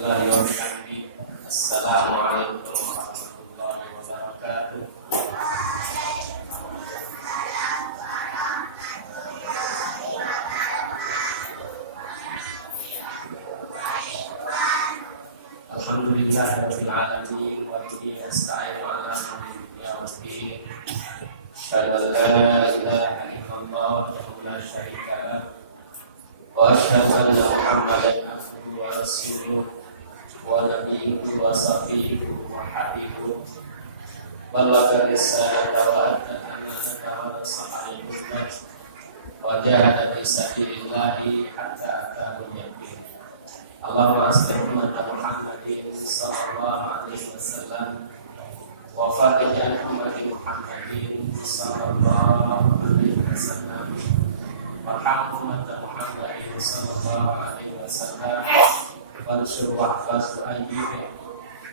Assalamualaikum warahmatullahi wabarakatuh. Alhamdulillahirabbil alamin wa bihi nasta'inu ala umuri waddin. Asyhadu an la ilaha illallah wahdahu la syarika lah wa asyhadu anna Muhammadan abduhu wa rasuluh wa nabiyyuhu wa safiyuhu wa habibuhu balagha risalata wa adda amanata wa nasaha al-ummah wa jahada fi sabilillahi hatta ataahu al-yaqin. Allahumma aslih ummata Muhammadin sallallahu alaihi wasallam wa farij an ummati Muhammadin sallallahu alaihi wasallam warham ummata Muhammadin sallallahu alaihi wasallam wansur wahfaz ayyubi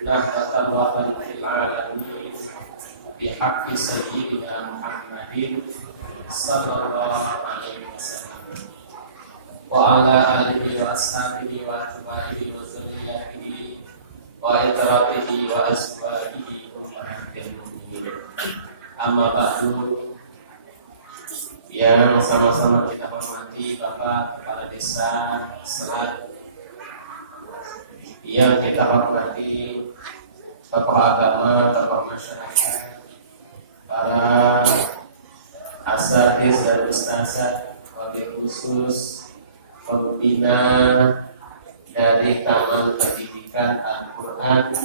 nahdatan wa fil alamin bihaqqi sayyidina Muhammadin sallallahu alaihi wasallam wa ala alihi wa ashabihi wa atba'ihi wa zurriyyatihi wa itrabihi wa azwajihi wa ummahatil mu'minin. Amma ba'du. Yang sama-sama kita hormati Bapak Kepala Desa Selat, yang kita hormati tokoh agama, tokoh masyarakat, para asatiz dan ustazah, wabil khusus pembina dari Taman Pendidikan Al-Quran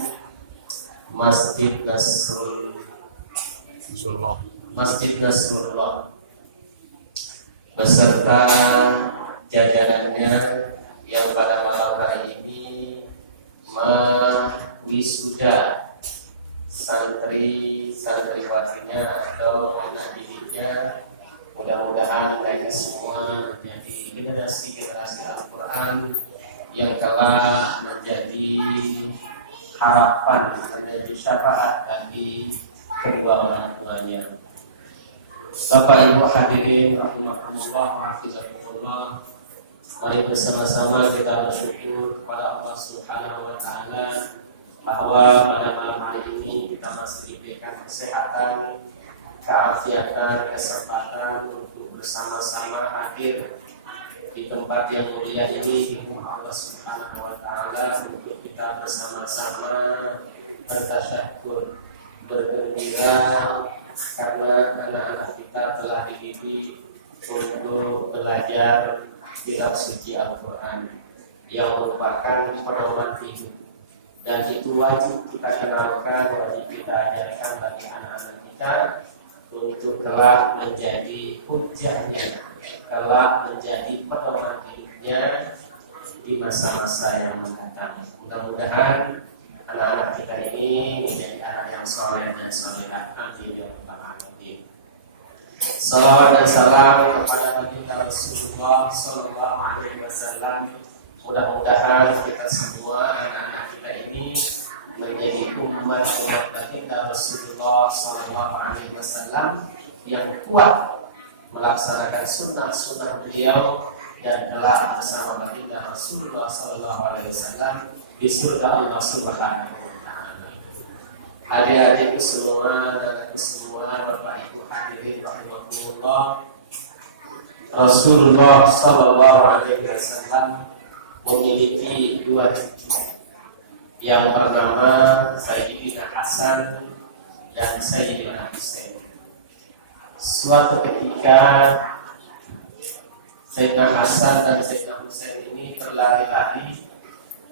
Masjid Nasrullah beserta jajarannya yang pada malam hari ini mewisuda santriwatinya atau pendidinya. Mudah-mudahan mereka semua menjadi generasi Al-Quran yang telah menjadi harapan, menjadi syafaat bagi kedua orang tuanya. Bapak Ibu hadirin rahimakumullah wa hafizakumullah. Mari bersama-sama kita bersyukur kepada Allah Subhanahu wa taala bahwa pada malam hari ini kita masih diberikan kesehatan, keafiatan, kesempatan untuk bersama-sama hadir di tempat yang mulia ini, di rumah Allah Subhanahu wa taala, untuk kita bersama-sama bertasyahkur, bergembira karena anak-anak kita telah dididik untuk belajar kitab suci Al-Quran yang merupakan pedoman hidup, dan itu wajib kita kenalkan, wajib kita ajarkan bagi anak-anak kita untuk kelak menjadi hujjahnya, kelak menjadi pedoman hidupnya di masa-masa yang mendatang. Mudah-mudahan anak-anak kita ini menjadi anak yang soleh dan solehah. Amin ya rabbal alamin. Salawat dan salam kepada baginda Rasulullah sallallahu alaihi wasallam. Mudah-mudahan kita semua anak-anak kita ini menjadi umat baginda Rasulullah sallallahu alaihi wasallam yang kuat melaksanakan sunnah-sunnah beliau dan telah bersama baginda Rasulullah sallallahu alaihi wasallam di surga Allah Subhanahu wa taala. Adik-adik semua dan semua, Bapak Ibu hadirin rahimakumullah, Rasulullah sallallahu alaihi wasallam memiliki dua cucu yang bernama Sayyidina Hasan dan Sayyidina Husain. Suatu ketika Sayyidina Hasan dan Sayyidina Husain ini berlari-lari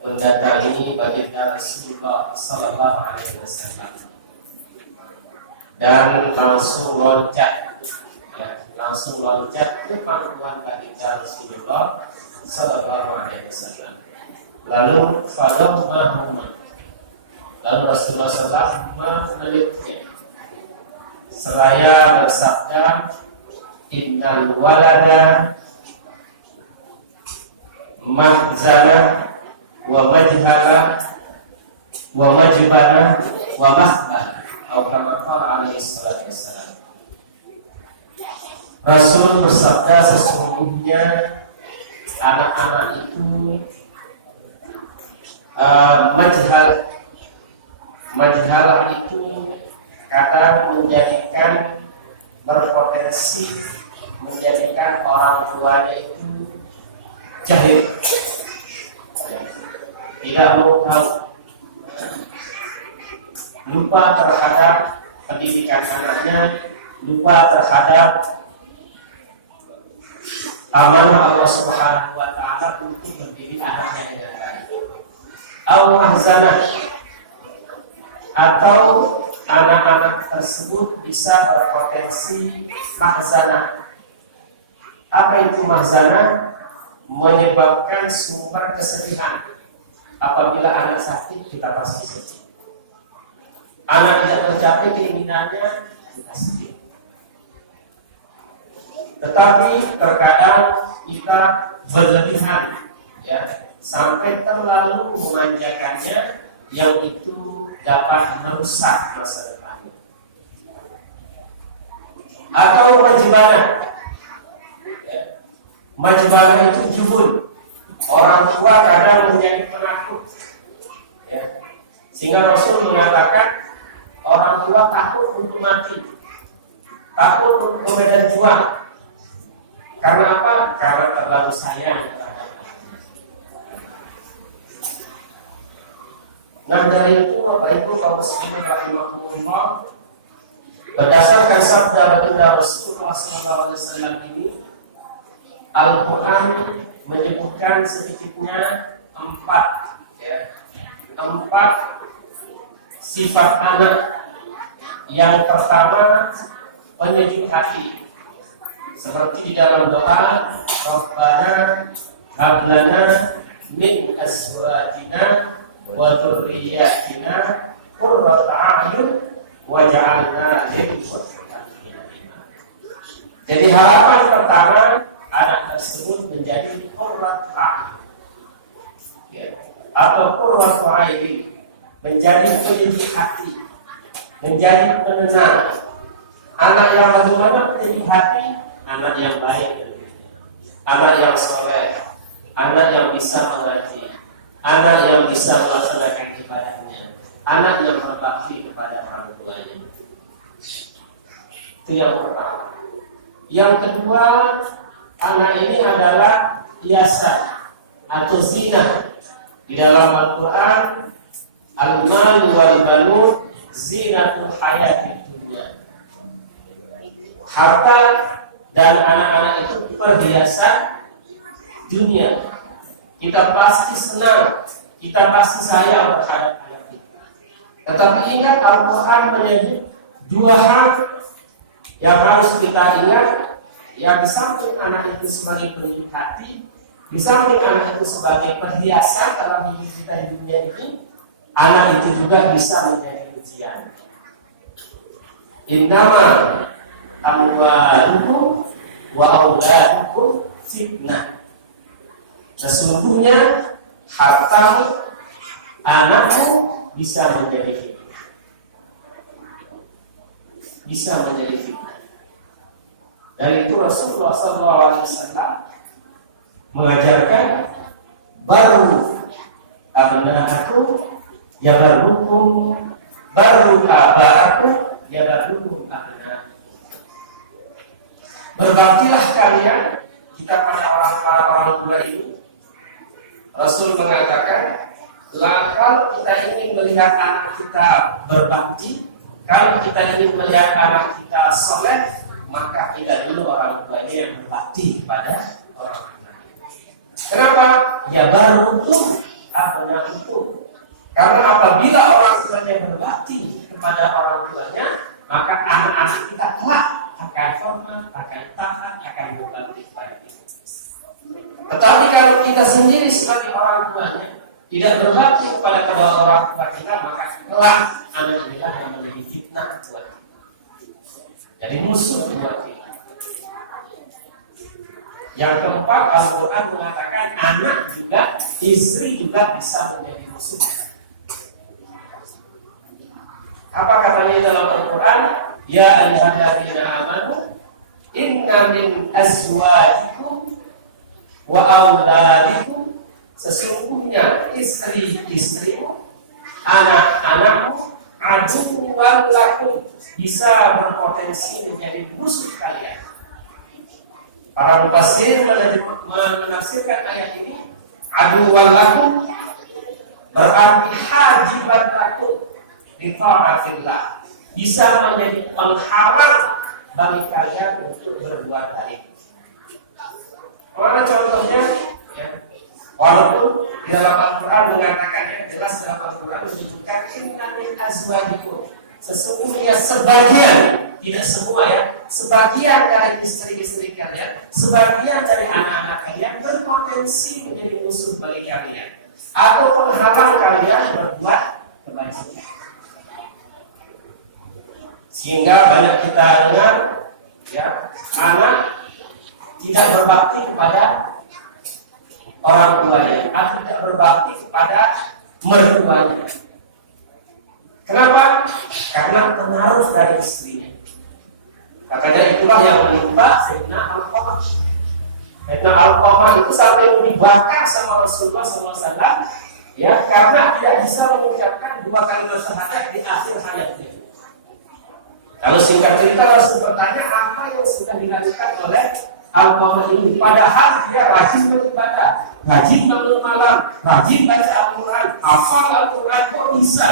mendatangi baginda Rasulullah sallallahu alaihi wasallam dan langsung loncat ke pangkuan baginda Rasulullah sallallahu alaihi wasallam. Lalu Rasulullah SAW meluknya seraya bersabda, innal walada mahzana wa majhala wa majbana wa mahbana, atau kama qala alaihi salatu wassalam. Rasul bersabda, sesungguhnya anak-anak itu Majhalah itu kadang berpotensi menjadikan orang tuanya itu jahil, tidak mau tahu, lupa terhadap pendidikan anaknya, lupa terhadap amanah Allah Subhanahu wa taala untuk mendidik anaknya dengan baik. Atau anak-anak tersebut bisa berpotensi mahzanah. Apa itu mahzanah? Menyebabkan sumber kesedihan. Apabila anak sakit, kita pasti sedih. Anak tidak tercapai keinginannya, kita sedih. Tetapi terkadang kita berlebihan, ya, sampai terlalu memanjakannya, yang itu dapat merusak masa depan. Atau majibana, ya. Majibana itu jubun. Orang tua kadang menjadi penakut, ya. Sehingga Rasul mengatakan orang tua takut untuk mati, takut untuk ke medan juang. Karena apa? Karena terlalu sayang. Nah, dari itu Bapak Ibu kaum muslimin rahimakumullah, berdasarkan sabda baginda Rasulullah SAW ini, Al-Quran menyebutkan sedikitnya 4 sifat anak. Yang pertama, penyejuk hati, seperti di dalam doa, Rabbana hablana min azwajina wa dzurriyyatina qurrata a'yun waj'alna lil muttaqina imama. Jadi harapan pertama, anak tersebut menjadi qurratu a'yun, ya, atau qurratu a'yun, menjadi penyejuk hati, menjadi penenang. Anak yang bagaimana penyejuk hati? Anak yang baik, anak yang soleh, anak yang bisa mengaji, anak yang bisa melaksanakan ibadahnya, anak yang berbakti kepada orang tuanya. Itu yang pertama. Yang kedua, anak ini adalah hiasan atau zina. Di dalam Al-Quran, al-mal wal banun zinatul hayatid dunya. Harta dan anak-anak itu perhiasan dunia. Kita pasti senang, kita pasti sayang terhadap anak kita. Tetapi ingat, Al-Quran menyebut 2 hal yang harus kita ingat. Yang di samping anak itu sebagai penyejuk hati, di samping anak itu sebagai perhiasan dalam hidup kita di dunia ini, anak itu juga bisa menjadi ujian. Innama amwalukum wa auladukum fitnah. Sesungguhnya hartamu, anakmu bisa menjadi fitnah. Bisa menjadi fitnah. Dan itu Rasulullah SAW mengajarkan, baru abna'akum ya barukum, baru aba'akum ya barukum abna'akum. Berbaktilah kalian kita pada orang tua ini. Rasul mengatakan, kalau kita ingin melihat anak kita berbakti, kalau kita ingin melihat anak kita soleh, maka kita dulu orang tuanya yang berbakti kepada orang tua. Kenapa? Ya baru itu, benar itu. Karena apabila orang tuanya berbakti kepada orang tuanya, maka anak-anak kita kelak akan hormat, akan taat, akan berbakti kepada kita. Tetapi kalau kita sendiri sebagai orang tuanya tidak berbakti kepada kedua orang tua kita, maka kelak anak kita yang menjadi fitnah buat kita. Jadi musuh buat kita. Yang keempat, Al-Quran mengatakan anak juga, istri juga bisa menjadi musuh. Apa katanya dalam Al-Quran? Ya ayyuhalladzina amanu inna min azwajikum wa auladikum sesungguhnya istri-istrimu, anak-anakmu, aduwwan lakum, bisa berpotensi menjadi musuh kalian. Para mufassir menafsirkan ayat ini, aduwwan lakum berarti hajiban lakum di ta'atillah, bisa menjadi penghalang bagi kalian untuk berbuat baik. Mana contohnya? Ya. Walaupun di dalam Al-Quran mengatakan, yang jelas dalam Al-Quran menunjukkan inna min azwajikum, sesungguhnya sebagian, tidak semua ya, sebagian dari istri-istri kalian, sebagian dari anak-anak kalian berpotensi menjadi musuh bagi kalian atau penghalang kalian berbuat kebajikan. Sehingga banyak kita dengar ya, anak tidak berbakti kepada orang tuanya atau tidak berbakti kepada mertuanya. Kenapa? Karena pengaruh dari istrinya. Makanya itulah yang menimpa Sayyidina Al-Qamah. Sayyidina Al-Qamah itu sampai dibakar sama Rasulullah SAW, ya, karena tidak bisa mengucapkan dua kalimat syahadat di akhir hayatnya. Kalau singkat cerita Rasul bertanya apa yang sudah dilakukan oleh Al-Qamah ini, padahal dia rajin beribadah, rajin bangun malam, rajin baca Al-Quran, hafal Al-Quran, kok bisa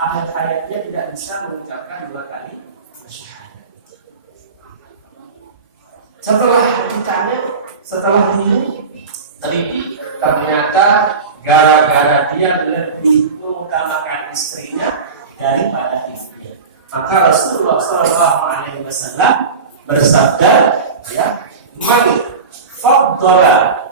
akhir hayatnya tidak bisa mengucapkan dua kali syahadat. Setelah ditanya, setelah ini teliti, ternyata gara-gara dia lebih mengutamakan istrinya daripada istrinya. Maka Rasulullah SAW bersabda, ya, man faddala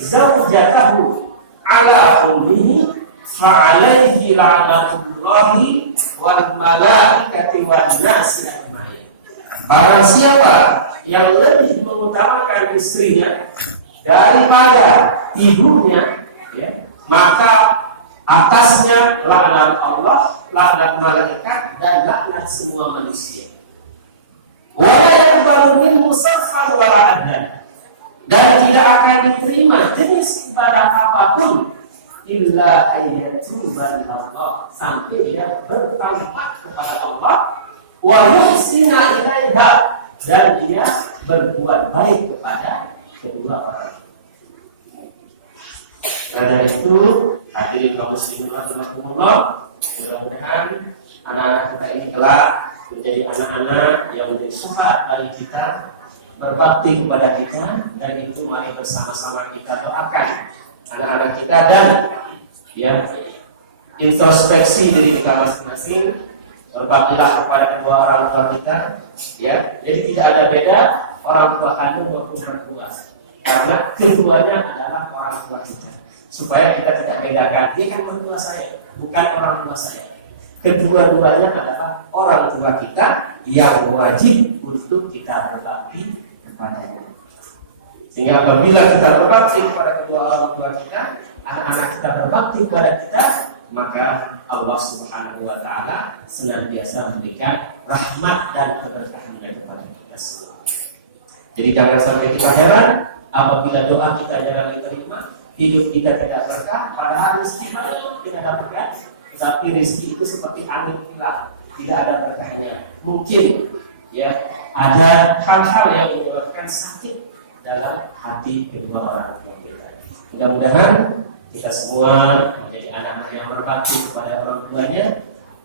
zawjatahu ala ummihi fa'alaihi la'natullahi wal malaikati wan nasi ajma'in. Barang siapa yang lebih mengutamakan istrinya daripada ibunya, ya, maka atasnya laknat Allah, laknat malaikat, dan laknat semua manusia. Wa la yaqbalu minhu sarfan wa la adlan, dan tidak akan diterima jenis ibadah apapun illa ayyatuba ilallah, sampai dia bertaubat kepada Allah, wa yuhsina ilaiha, dan dia berbuat baik kepada kedua orang. Karena itu hadirin kaum muslimin rahimakumullah, mudah-mudahan anak-anak kita ini kelak menjadi anak-anak yang menjadi syafaat bagi kita, berbakti kepada kita, dan itu mari bersama-sama kita doakan anak-anak kita dan ya introspeksi diri kita masing-masing, berbaktilah kepada kedua orang tua kita, ya. Jadi tidak ada beda orang tua kandung maupun mertua, karena keduanya adalah orang tua kita. Supaya kita tidak bedakan, dia kan mertua saya, bukan orang tua saya. Kedua-duanya adalah orang tua kita yang wajib untuk kita berbakti kepadanya. Sehingga apabila kita berbakti kepada kedua orang tua kita, anak-anak kita berbakti kepada kita, maka Allah Subhanahu wa Ta'ala senantiasa memberikan rahmat dan keberkahan kepada kita semua. Jadi jangan sampai kita heran apabila doa kita jarang diterima, hidup kita tidak berkah, padahal rezeki banyak kita dapatkan, tapi rezeki itu seperti angin hilang, tidak ada berkahnya. Mungkin ya ada hal-hal yang menyebabkan sakit dalam hati kedua orang tua kita. Mudah-mudahan kita semua menjadi anak-anak yang berbakti kepada orang tuanya,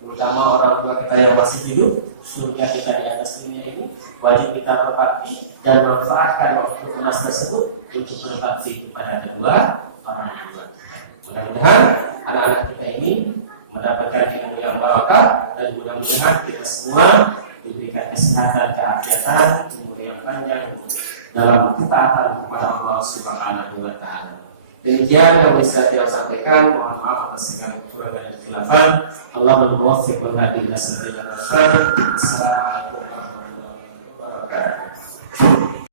terutama orang tua kita yang masih hidup. Surga kita di atas dunia ini wajib kita berbakti dan manfaatkan waktu emas tersebut untuk berbakti kepada kedua orang tua. Mudah-mudahan anak-anak kita ini mendapatkan ilmu yang barakah, dan mudah-mudahan kita semua diberikan kesehatan, keafiatan, umur yang panjang dalam ketaatan kepada Allah Subhanahu wa Ta'ala. Demikian yang bisa saya sampaikan. Mohon maaf atas segala kekurangan dan khilafan. Allah bermuwaffiq wal hadi ila sabilil rasyad. Assalamualaikum warahmatullahi wabarakatuh.